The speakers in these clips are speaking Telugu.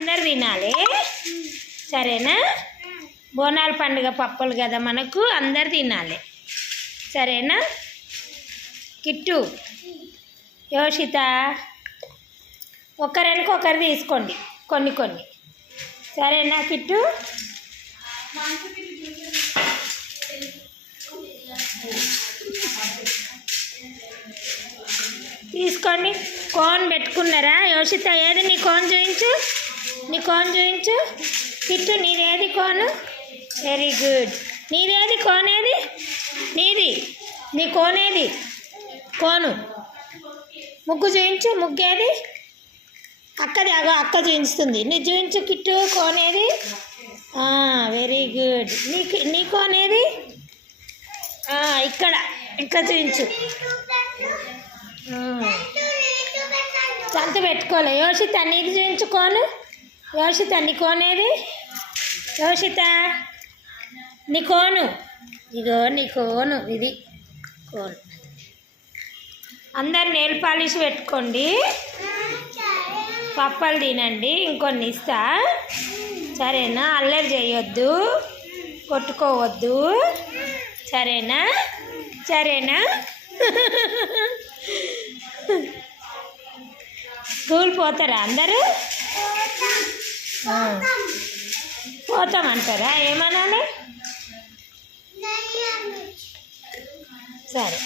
అందరు తినాలి, సరేనా? బోనాల పండుగ పప్పులు కదా మనకు, అందరు తినాలి, సరేనా? కిట్టు, యోషిత, ఒకరికొకరు తీసుకోండి కొన్ని కొన్ని, సరేనా కిట్టు? తీసుకోండి. కోన్ పెట్టుకున్నారా? యోషిత ఏది నీ కోన్ చూయించు, నీ కోన్ చూయించు. కిట్టు నీదేది కోను? Very good. నీదేది కోన్ ఏది? నీది, నీ కోనేది? కోను ముగ్గు చూయించు. ముగ్గేది? అక్కది, అగో అక్క చూపిస్తుంది. నీ చూయించు కిట్టు కోనేది? Very good. నీ కోనేది? ఇక్కడ ఇక్కడ చూయించు. సంత పెట్టుకోలే. యోషిత నీకు చూయించుకోను. యోషిత నీ కోనేది? యోషిత నీ కోను? ఇగో నీ కోను, ఇది కోను. అందరు నెయిల్ పాలిష్ పెట్టుకోండి, పప్పలు తినండి. ఇంకొన్ని ఇస్తా, సరేనా? అల్లరి చేయొద్దు, కొట్టుకోవద్దు, సరేనా? సరేనా? స్కూల్ పోతారా అందరూ? పోతామంటారా? ఏమనాలి? సరే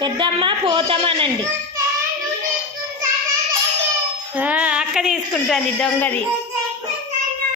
పెద్దమ్మ పోతామనండి. అక్క తీసుకుంటుంది దొంగది.